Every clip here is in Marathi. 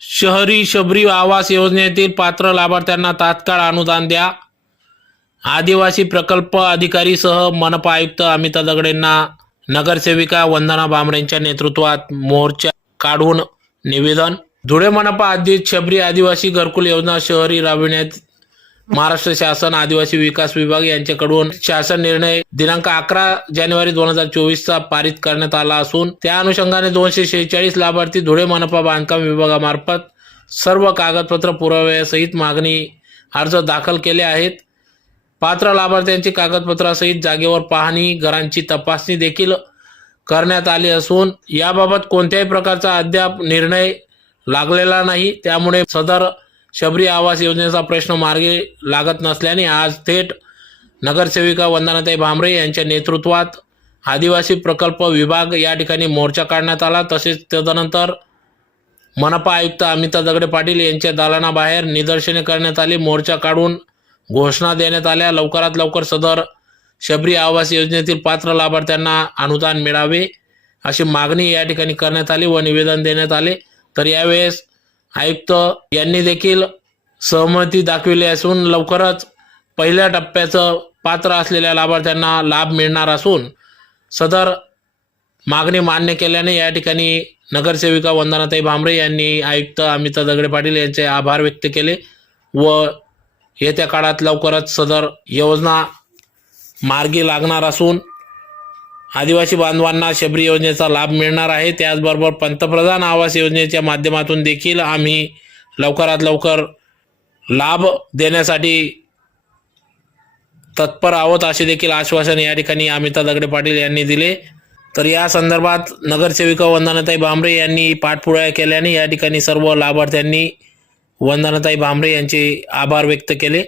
शहरी शबरी आवास योजनेतील पात्र लाभार्थ्यांना तात्काळ अनुदान द्या. आदिवासी प्रकल्प अधिकारीसह मनपा आयुक्त अमिता दगडेंना नगरसेविका वंदना भांबरेंच्या नेतृत्वात मोर्चा काढून निवेदन. धुळे मनपा अध्यक्ष शबरी आदिवासी घरकुल योजना शहरी राबविण्यात महाराष्ट्र शासन आदिवासी विकास विभाग यांच्याकडून शासन निर्णय दिनांक अकरा जानेवारी दोन हजार चोवीसचा पारित करण्यात आला असून त्या अनुषंगाने दोनशे शेहेचाळीस लाभार्थी धुळे मनपा बांधकाम विभागामार्फत सर्व कागदपत्र पुराव्यासहित मागणी अर्ज दाखल केले आहेत. पात्र लाभार्थ्यांची कागदपत्रासहित जागेवर पाहणी घरांची तपासणी देखील करण्यात आली असून याबाबत कोणत्याही प्रकारचा अद्याप निर्णय लागलेला नाही. त्यामुळे सदर शबरी आवास योजनेचा प्रश्न मार्गी लागत नसल्याने आज थेट नगरसेविका वंदनाताई भांबरे यांच्या नेतृत्वात आदिवासी प्रकल्प विभाग या ठिकाणी मोर्चा काढण्यात आला. तसेच तदनंतर मनपा आयुक्त अमिता दगडे पाटील यांच्या दालनाबाहेर निदर्शने करण्यात आली. मोर्चा काढून घोषणा देण्यात आल्या. लवकरात लवकर सदर शबरी आवास योजनेतील पात्र लाभार्थ्यांना अनुदान मिळावे अशी मागणी या ठिकाणी करण्यात आली व निवेदन देण्यात आले. तर यावेळेस आयुक्त यांनी देखील सहमती दाखविली असून लवकरच पहिल्या टप्प्याचं पात्र असलेल्या लाभार्थ्यांना लाभ मिळणार असून सदर मागणी मान्य केल्याने या ठिकाणी नगरसेविका वंदनाताई भांबरे यांनी आयुक्त अमिता दगडे पाटील यांचे आभार व्यक्त केले व येत्या काळात लवकरच सदर योजना मार्गी लागणार असून आदिवासी बांधवांना शबरी योजनेचा लाभ मिळणार आहे. त्याचबरोबर पंतप्रधान आवास योजनेच्या माध्यमातून देखील आम्ही लवकरात लवकर लाभ देण्यासाठी तत्पर आहोत असे देखील आश्वासन या ठिकाणी अमिता दगडे पाटील यांनी दिले. तर या संदर्भात नगरसेविका वंदनाताई भांबरे यांनी पाठपुरावा केल्याने या ठिकाणी सर्व लाभार्थ्यांनी वंदनाताई भांबरे यांचे आभार व्यक्त केले.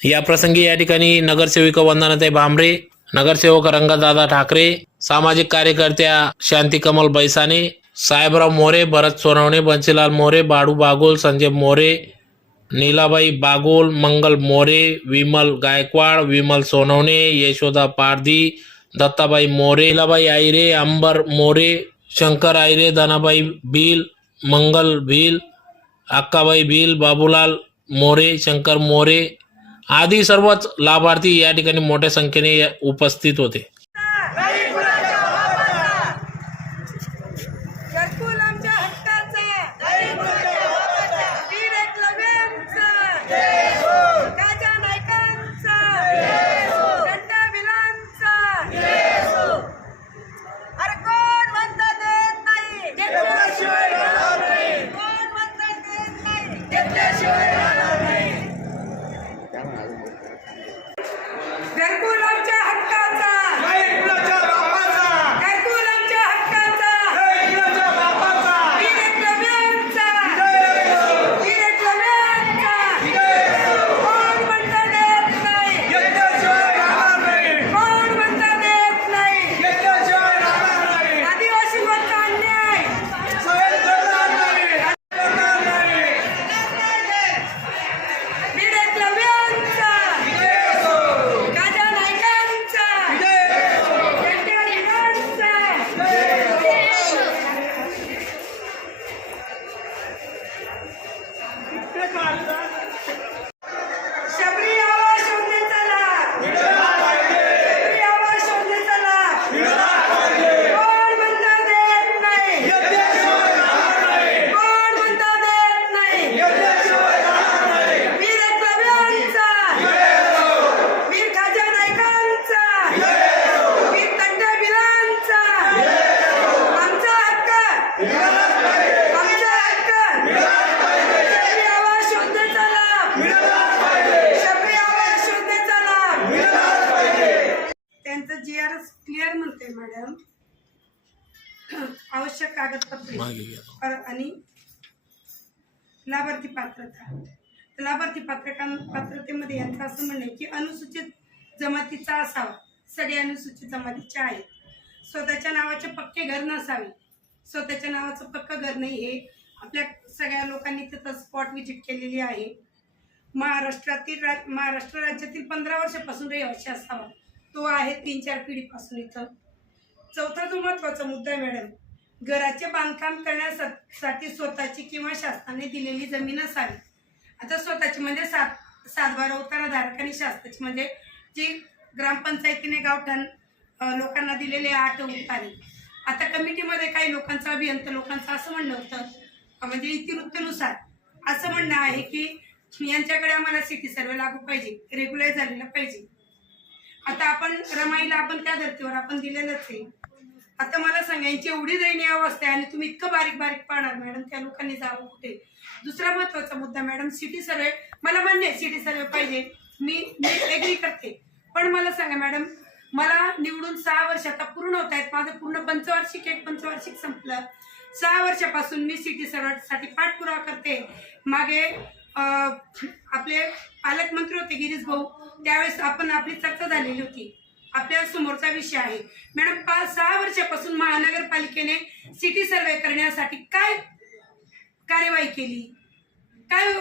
याप्रसंगी या ठिकाणी नगरसेविका वंदनाताई भांबरे नगरसेवक रंगदादा ठाकरे सामाजिक कार्यकर्त्या शांती कमल बैसाने साहेबराव मोरे भरत सोनवणे बन्सीलाल मोरे बाडू बागोल संजय मोरे नीलाबाई बागोल मंगल मोरे विमल गायकवाड विमल सोनवणे यशोदा पारधी दत्ताबाई मोरे नीलाबाई आयरे अंबर मोरे शंकर आयरे धनाबाई भील मंगल भील अक्काबाई भील बाबूलाल मोरे शंकर मोरे आधी सर्वच लाभार्थी या ठिकाणी मोठ्या संख्येने उपस्थित होते घरकुल आमच्या हक्काचा वीर एकलव्यांचा राजा नायकांचा घंटा विलांचा अरे कोण म्हणता देत नाही घेतल्याशिवाय राहणार नाही कोण म्हणता देत नाही घेतल्याशिवाय राहणार नाही घरकुल आमच्या हक्काचा घरकुल आमच्या हक्काचा वीर एकलव्यांचा वीर एकलव्यांचा कोण म्हणता देत नाही कोण म्हणता देत नाही आदिवासींवरचा अन्याय वीर एकलव्यांचा राजा नायकांचा घंटा विलांचा शबरी आवाज शोधण्याचा लाभ शबरी आवाज शोधण्याचा लाभ कोण म्हणता देत नाही कोण म्हणता देत नाही वीर एकलव्यांचा वीर खाजा नायकांचा वीर तंटा बिलांचा आमचा हक्क आमचा हक्क शबरी आवाज शोधण्याचा लाभ शबरी आवाज शोधण्याचा लाभ त्यांचं जी आर एस क्लिअर म्हणते मॅडम आवश्यक कागदपत्रे आणि लाभार्थी पात्रता. लाभार्थी पात्रकां पात्रतेमध्ये यांचं असं म्हणणं आहे की अनुसूचित जमातीचा असावा. सगळे अनुसूचित जमातीचे आहेत. स्वतःच्या नावाचे पक्के घर नसावे. स्वतःच्या नावाचं पक्कं घर नाही हे आपल्या सगळ्या लोकांनी तिथं स्पॉट व्हिजिट केलेली आहे. महाराष्ट्रातील रा- महाराष्ट्र राज्यातील पंधरा वर्षापासून रहिवासी असावा. तो आहे तीन चार पिढीपासून इथं. चौथा जो महत्त्वाचा मुद्दा आहे मॅडम घराचे बांधकाम करण्यासाठी स्वतःची किंवा शासनाने दिलेली जमीन असावी. आता स्वतःची म्हणजे सात सातबारा उतारा धारक आणि शासनाची म्हणजे जी ग्रामपंचायतीने गावठाण लोकांना दिलेले आठ उतारे. आता कमिटीमध्ये काही लोकांचं अभियंता लोकांचं असं म्हणणं होतं म्हणजे इतिवृत्तनुसार असं म्हणणं आहे की यांच्याकडे आम्हाला सिटी सर्वे लागू पाहिजे रेग्युलर झालेला पाहिजे. आता आपण रमाईला आपण त्या धर्तीवर आपण दिलेलंच आहे. आता मला सांगा यांची एवढी दयनीय अवस्था आहे आणि तुम्ही इतकं बारीक बारीक पाहणार मॅडम त्या लोकांनी जावं कुठे? दुसरा महत्त्वाचा मुद्दा मॅडम सिटी सर्वे. मला मान्य आहे सिटी सर्वे पाहिजे. मी मी एग्री करते. पण मला सांगा मॅडम मला निवडून सहा वर्ष आता पूर्ण होत आहेत. माझं पूर्ण पंचवार्षिक एक पंचवार्षिक संपलं. सहा वर्षापासून मी सिटी सर्वेसाठी पाठपुरावा करते. मागे आपले पालकमंत्री होते गिरीश भाऊ. त्यावेळेस आपण आपली चर्चा झालेली होती. आपल्या समोरचा विषय आहे. मॅडम पाच सहा वर्षापासून महानगरपालिकेने सिटी सर्वे करण्यासाठी काय कार्यवाही केली? काय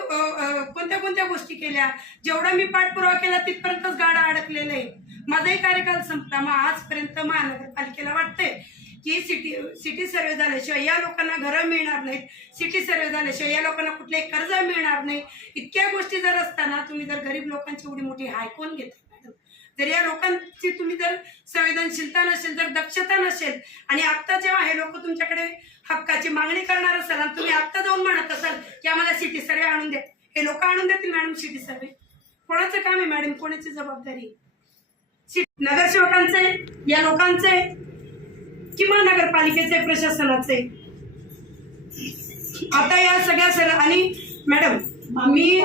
कोणत्या कोणत्या गोष्टी केल्या? जेवढा मी पाठपुरावा केला तिथपर्यंतच गाडा अडकलेला आहे. माझाही कार्यकाल संपला. मग आजपर्यंत महानगरपालिकेला वाटतंय की सिटी सिटी सर्वे झाल्याशिवाय या लोकांना घरं मिळणार नाहीत. सिटी सर्वे झाल्याशिवाय या लोकांना कुठलेही कर्ज मिळणार नाही. इतक्या गोष्टी जर असताना तुम्ही जर गरीब लोकांची एवढी मोठी हायकोन कोण जर या लोकांची तुम्ही जर संवेदनशीलता नसेल जर दक्षता नसेल आणि आत्ता जेव्हा हे लोक तुमच्याकडे हक्काची मागणी करणार असाल आणि तुम्ही आत्ता जाऊन म्हणत असाल की आम्हाला सिटी सर्वे आणून द्या. हे लोक आणून देतील मॅडम सिटी सर्वे कोणाचं काम आहे मॅडम? कोणाची जबाबदारी नगरसेवकांचे नगरसेवकांचं आहे? या लोकांचं आहे? किंवा नगरपालिकेचे प्रशासनाचे? आता या सगळ्या सर आणि मॅडम मी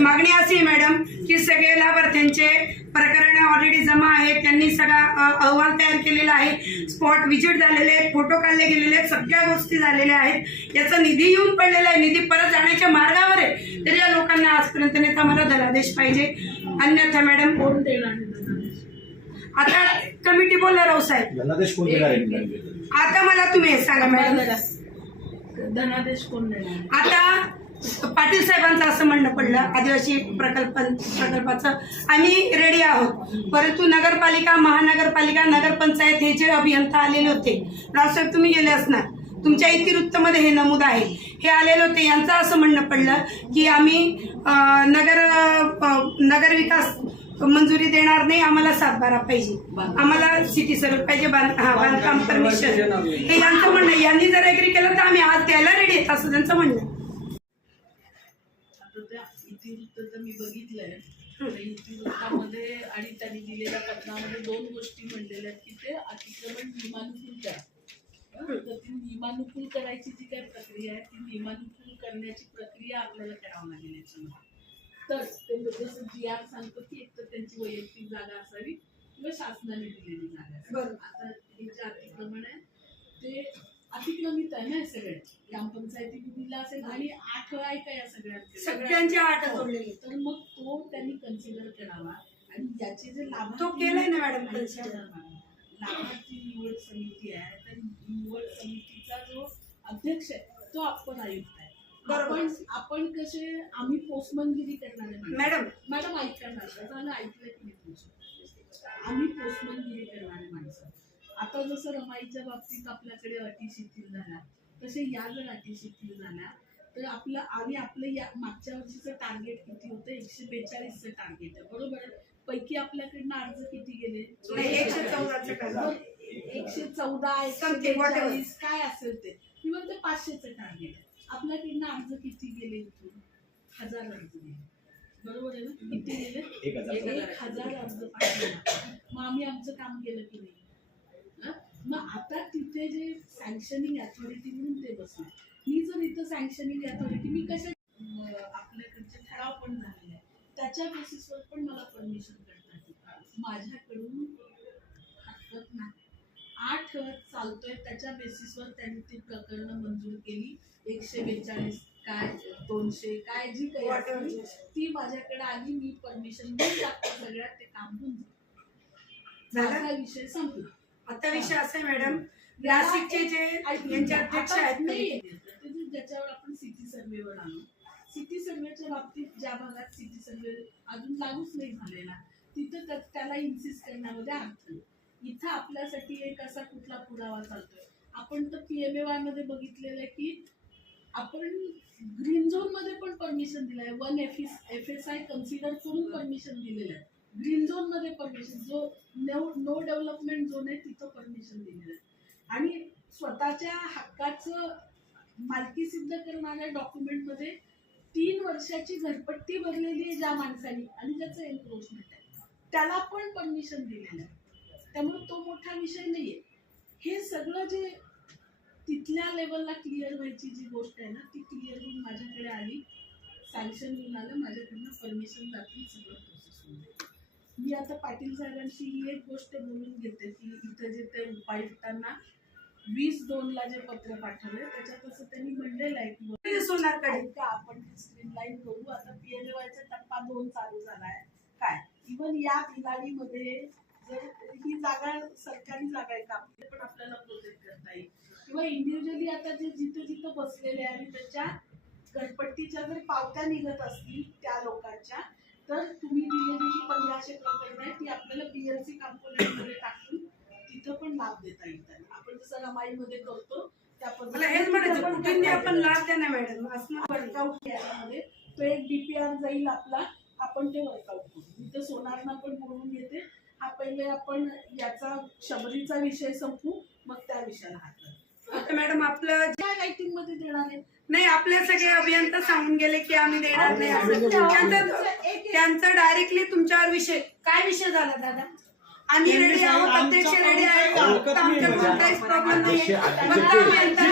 मागणी अशी आहे मॅडम की सगळे लाभार्थ्यांचे प्रकरण ऑलरेडी जमा आहे त्यांनी सगळा अहवाल तयार केलेला आहे स्पॉट व्हिजिट झालेले आहेत फोटो काढले गेलेले आहेत सगळ्या गोष्टी झालेल्या आहेत. याचा निधी येऊन पडलेला आहे निधी परत जाण्याच्या मार्गावर आहे. तरी या लोकांना आजपर्यंत नेता मला धनादेश पाहिजे. अन्यथा मॅडम कोण देणार? आता कमिटी बोला राव साहेब. धनादेश कोण देणार आहे? आता मला तुम्ही हे सांगा मॅडम. धनादेश कोण देणार? आता पाटील साहेबांचं असं म्हणणं पडलं आदिवासी प्रकल्प प्रकल्पाचं. आम्ही रेडी आहोत. परंतु नगरपालिका महानगरपालिका नगरपंचायत हे जे अभियंता आलेले होते रावसाहेब तुम्ही गेले असणार. तुमच्या इतिवृत्तमध्ये हे नमूद आहे. हे आलेले होते यांचं असं म्हणणं पडलं की आम्ही नगर अं, नगर विकास मंजुरी देणार नाही आम्हाला सातबारा पाहिजे. आम्हाला सिटी सर्व पाहिजे बांध हा बांधकाम परमिशन हे यांचं म्हणणं. यांनी जर एग्री केलं तर आम्ही आज द्यायला रेडी आहेत असं त्यांचं म्हणणं तर मी बघितलंय त्या इतिवृत्तामध्ये आणि त्यांनी दिलेल्या पत्रामध्ये दोन गोष्टी म्हणलेल्या आहेत की ते अतिक्रमण नियमानुकूल करा? तर ती नियमानुकूल करायची जी काही प्रक्रिया आहे ती नियमानुकूल करण्याची प्रक्रिया आपल्याला करावं लागेल याच्यामध्ये तर ते जसं जी आर सांगतो की एक तर त्यांची वैयक्तिक जागा असावी किंवा शासनाने दिलेली जागा बरोबर. आता हे जे अतिक्रमण आहे ते अतिक्रमित आहे ना हे सगळे. ग्रामपंचायतीने दिला असेल आणि आठ आहे का या सगळ्यांचे सगळ्यांची आठ जोडलेली तर मग तो त्यांनी कन्सिडर करावा आणि याचे जे लाभार्थी तो केलाय ना मॅडम. लाभार्थी निवड समिती आहे तर निवड समितीचा जो अध्यक्ष आहे तो आपण आयुक्त आहे. बरोबर. आपण कसे आम्ही पोस्टमनगिरी करणारे माणसं. मॅडम. मॅडम ऐका ना चांगलं ऐकलं की आम्ही पोस्टमनगिरी करणारे माणसं आता जसं रमाईच्या बाबतीत आपल्याकडे अटी शिथिल झाल्या तसे या जर अटी शिथिल झाल्या तर आपलं आणि आपलं या मागच्या वर्षीचं टार्गेट किती होतं? एकशे बेचाळीसचं टार्गेट आहे बरोबर आहे? पैकी आपल्याकडनं अर्ज किती गेले? एकशे चौदा एकशे. बेचाळीस काय असेल ते? किंवा ते पाचशेचं टार्गेट आहे. आपल्याकडनं अर्ज किती गेले इथून? हजार अर्ज गेले. बरोबर आहे ना? किती गेले? एक हजार. अर्ज पाठवला. मग आम्ही आमचं काम केलं की नाही? मग आता तिथे जे सँक्शनिंग अथॉरिटी म्हणून ते बसले मी जर इथं सँक्शनिंग अथॉरिटी मी कशा आपल्याकडचे ठराव पण झालेले आहे त्याच्या बेसिसवर पण मला परमिशन करतात माझ्याकडून हरकत नाही. आठ चालतोय त्याच्या बेसिसवर त्यांनी ती प्रकरणं मंजूर केली. एकशे बेचाळीस काय दोनशे काय जी काही. ती माझ्याकडे आली. मी परमिशन देऊन टाकतो सगळ्यात ते काम होऊन. झालं? माझा विषय संपला. आता विषय असा आहे मॅडम नाशिकचे जे यांचे अध्यक्ष आहेत नाही committee, ते. जे ज्याच्यावर आपण सिटी सर्वेवर आलो. सिटी सर्वेच्या बाबतीत ज्या भागात सिटी सर्वे अजून लागूच नाही झालेला तिथं त्या- त्याला इन्सिस्ट करण्यामध्ये अर्थ. इथं आपल्यासाठी एक असा कुठला पुरावा चालतोय. आपण तर पी एम ए वायमध्ये बघितलेलं आहे की आपण ग्रीन झोनमध्ये पण परमिशन दिलं आहे one F F S I consider करून परमिशन दिलेलं आहे. ग्रीन झोनमध्ये परमिशन जो नो नो डेव्हलपमेंट झोन आहे तिथं परमिशन दिलेलं आहे. आणि स्वतःच्या हक्काचं मालकी सिद्ध करणाऱ्या डॉक्युमेंटमध्ये तीन वर्षाची घरपट्टी भरलेली आहे ज्या माणसाने आणि ज्याचं एन्क्रोचमेंट आहे. त्याला पण परमिशन दिलेलं आहे. त्यामुळे तो मोठा विषय नाहीये. हे सगळं जे तिथल्या लेवलला क्लिअर व्हायची जी गोष्ट आहे ना ती क्लिअर होऊन माझ्याकडे आली. सँक्शन होऊन आलं. माझ्याकडनं परमिशन जातील सगळं प्रोसेस होऊन मी आता पाटील साहेबांशी ही एक गोष्ट बोलून घेते की इथं जे ते उपायुक्तांना वीस दोनला जे पत्र पाठवलंय त्याच्यात असं त्यांनी म्हणलेलं आहे की सोनारकडे ऐका आपण स्ट्रीमलाईन करू. आता पीएमएवायचा टप्पा दोन चालू झालाय. काय? इवन या बिलाडीमध्ये जर ही जागा सरकारी जागा आहे का? पण आपल्याला प्रोजेक्ट करता येईल. किंवा इंडिव्हिज्युअली आता जे जिथं जिथं बसलेले आहे आणि त्याच्या घरपट्टीच्या जर पावत्या निघत असतील त्या लोकांच्या तर तुम्ही दिलेली जी पंधराशे प्रकरण आहे ती आपल्याला पीएलसी मध्ये टाकून तिथं पण लाभ देता येईल आपण जसं रमाईमध्ये करतो त्या मला हेच म्हणायचं कुठे आपण लाभ द्या ना मॅडम. असं वर्कआउट याच्यामध्ये तो एक डीपीआर जाईल आपला आपण ते वर्कआउट करू. मी तर सोनारना पण बोलून घेते हा पहिले आपण याचा शबरीचा विषय संपू मग त्या विषयाला हात. आता मॅडम आपलं काय रायटिंगमध्ये देणार आहे नाही आपले सगळे अभियंता सांगून गेले की आम्ही देणार नाही असं त्यांचं त्यांचा डायरेक्टली तुमच्यावर विषय काय विषय झाला दादा आम्ही रेडी आहोत अध्यक्ष रेडी आहे काही हरकत फक्त नाही आमच्याकडून म्हणजे. काहीच प्रॉब्लेम नाही फक्त अभियंता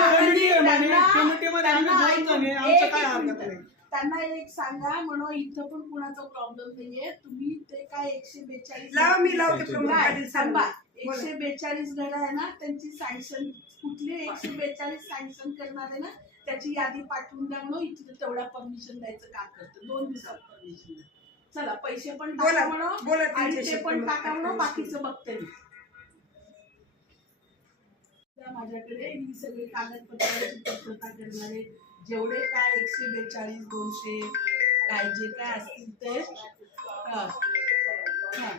त्यांना- एक- काय एक हरकत मिनिट. नाही. त्यांना एक सांगा म्हणून इथं पण कुणाचा प्रॉब्लेम नाहीये तुम्ही ते काय एकशे बेचाळीस लावा मी लावते प्रमोद? पाटील. सांगा एकशे बेचाळीस घड्या आहे ना त्यांची सँक्शन कुठली एकशे बेचाळीस सँक्शन करणार आहे ना त्याची यादी पाठवून द्या म्हणून इथलं तेवढा परमिशन द्यायचं काम करतं. दोन दिवसात परमिशन चला पैसे पण टाका म्हणून आणि ते पण टाका म्हणून. बाकीचं बघते मी. माझ्याकडे ही सगळी कागदपत्राची पूर्तता करणारे जेवढे काय एकशे बेचाळीस दोनशे काय जे काय असतील ते. हा. हा.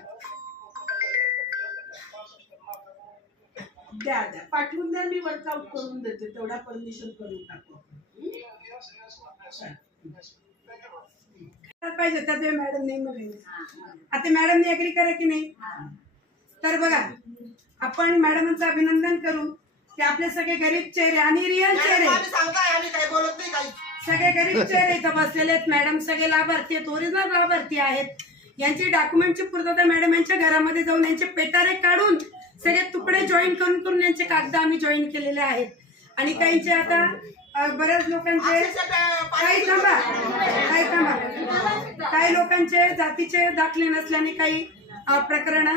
द्या द्या. पाठवून द्या मी वर्कआउट करून देते. तेवढा परमिशन करून टाकू. पाहिजे त्यात मॅडम नाही म्हणाले आता मॅडमने अग्री करा की नाही? तर बघा आपण मॅडमांचं अभिनंदन करू की आपले सगळे गरीब चेहरे आणि रिअल चेहरे. आम्ही सांगताय आम्ही काही बोलत नाही काही. सगळे गरीब चेहरे इथं बसलेले आहेत. मॅडम सगळे लाभार्थी आहेत. ओरिजिनल लाभार्थी आहेत. यांची डॉक्युमेंटची पूर्तता मॅडम यांच्या घरामध्ये जाऊन यांचे पेटारे काढून सगळे तुकडे जॉईन करून करून यांचे कागद आम्ही जॉईन केलेले आहेत. आणि काहींचे आता बऱ्याच लोकांचे काही थांबा. काही थांबा. काही लोकांचे जातीचे दाखले नसल्याने काही प्रकरण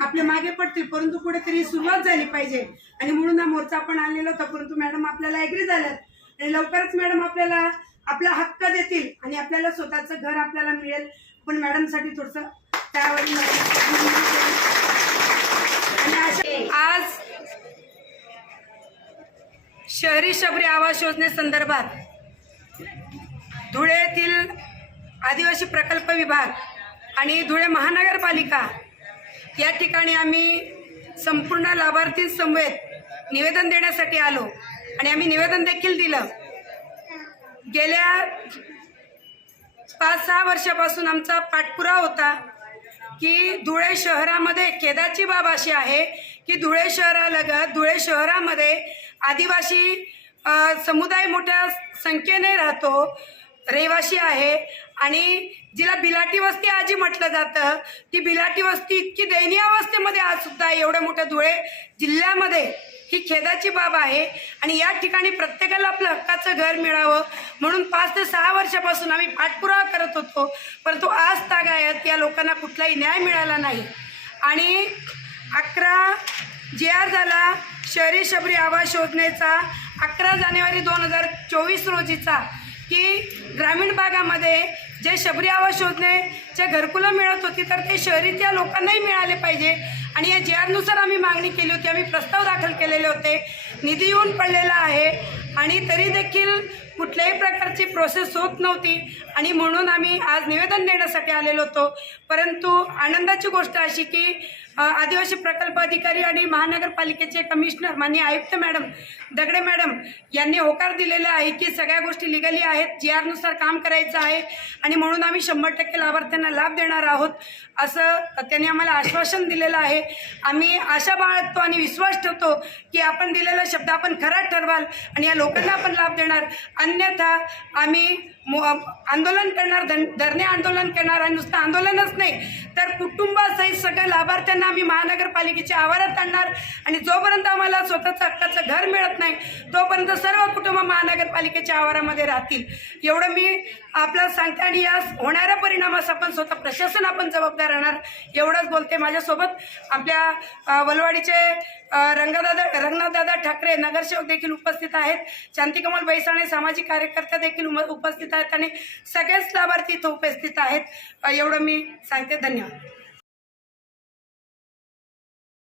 आपल्या मागे पडतील. परंतु कुठेतरी सुरुवात झाली पाहिजे. आणि म्हणून हा मोर्चा आपण आणलेला होता. परंतु मॅडम आपल्याला ऍग्री झाल्यात. आणि लवकरच मॅडम आपल्याला आपला हक्क देतील. आणि आपल्याला स्वतःचं घर आपल्याला मिळेल. पण मॅडमसाठी थोडस त्यावर आज शहरी शबरी आवास योजनेसंदर्भात धुळे येथील आदिवासी प्रकल्प विभाग आणि धुळे महानगरपालिका या ठिकाणी आम्ही संपूर्ण लाभार्थींसमवेत निवेदन देण्यासाठी आलो आणि आम्ही निवेदन देखील दिलं. गेल्या पाच सहा वर्षापासून आमचा पाठपुरावा होता. की धुळे शहरामध्ये खेदाची बाब अशी आहे की धुळे शहरालगत धुळे शहरामध्ये आदिवासी समुदाय मोठ्या संख्येने राहतो रहिवासी आहे. आणि जिला बिलाटी वस्ती आजी म्हटलं जातं ती बिलाटी वस्ती इतकी दयनीय अवस्थेमध्ये आज सुद्धा एवढं एवढ्या मोठ्या धुळे जिल्ह्यामध्ये ही खेदाची बाब आहे. आणि या ठिकाणी प्रत्येकाला आपलं हक्काचं घर मिळावं. म्हणून पाच ते सहा वर्षापासून आम्ही पाठपुरावा करत होतो. परंतु आज तागायत या लोकांना कुठलाही न्याय मिळाला नाही. आणि अकरा जे आर झाला शहरी शबरी आवास योजनेचा अकरा जानेवारी दोन हजार चोवीस रोजीचा की ग्रामीण भागामध्ये जे शबरी आवास योजनेचे घरकुलं मिळत होती तर ते शहरीतल्या लोकांनाही मिळाले पाहिजे. आणि या जे आरनुसार आम्ही मागणी केली होती आम्ही प्रस्ताव दाखल केलेले होते. निधी येऊन पडलेला आहे आणि तरी देखील कुठल्याही प्रकारची प्रोसेस होत नव्हती आणि म्हणून आम्ही आज निवेदन देण्यासाठी आलेलो होतो. परंतु आनंदाची गोष्ट अशी की आदिवासी प्रकल्प अधिकारी आणि महानगरपालिकेचे कमिशनर माननीय आयुक्त मॅडम दगडे मॅडम यांनी होकार दिलेला आहे की सगळ्या गोष्टी लिगली आहेत जी आरनुसार काम करायचं आहे आणि म्हणून आम्ही शंभर टक्के लाभार्थ्यांना लाभ देणार आहोत असं त्यांनी आम्हाला आश्वासन दिलेलं आहे. आम्ही आशा बाळगतो आणि विश्वास ठेवतो की आपण दिलेला शब्द आपण खरा ठरवाल आणि या लोकांना आपण लाभ देणार. अन्यथा आम्ही आंदोलन करणार धन धरणे आंदोलन करणार आणि नुसतं आंदोलनच नाही तर कुटुंबासहित सगळ्या लाभार्थ्यांना आम्ही महानगरपालिकेच्या आवारात आणणार आणि जोपर्यंत आम्हाला स्वतःचं हक्काचं घर मिळत नाही तोपर्यंत सर्व कुटुंब महानगरपालिकेच्या आवारामध्ये राहतील. एवढं मी आपल्याला सांगते आणि या होणाऱ्या परिणामास आपण स्वतः प्रशासन आपण जबाबदार राहणार एवढंच बोलते माझ्यासोबत. आपल्या वलवाडीचे रंगदादा रंगनाथदादा ठाकरे नगरसेवक देखील उपस्थित आहेत. शांतिकमल बैसाणे सामाजिक कार्यकर्ते देखील उपस्थित आहेत आणि सगळेच लाभार्थी इथं उपस्थित आहेत. एवढं मी सांगते. धन्यवाद.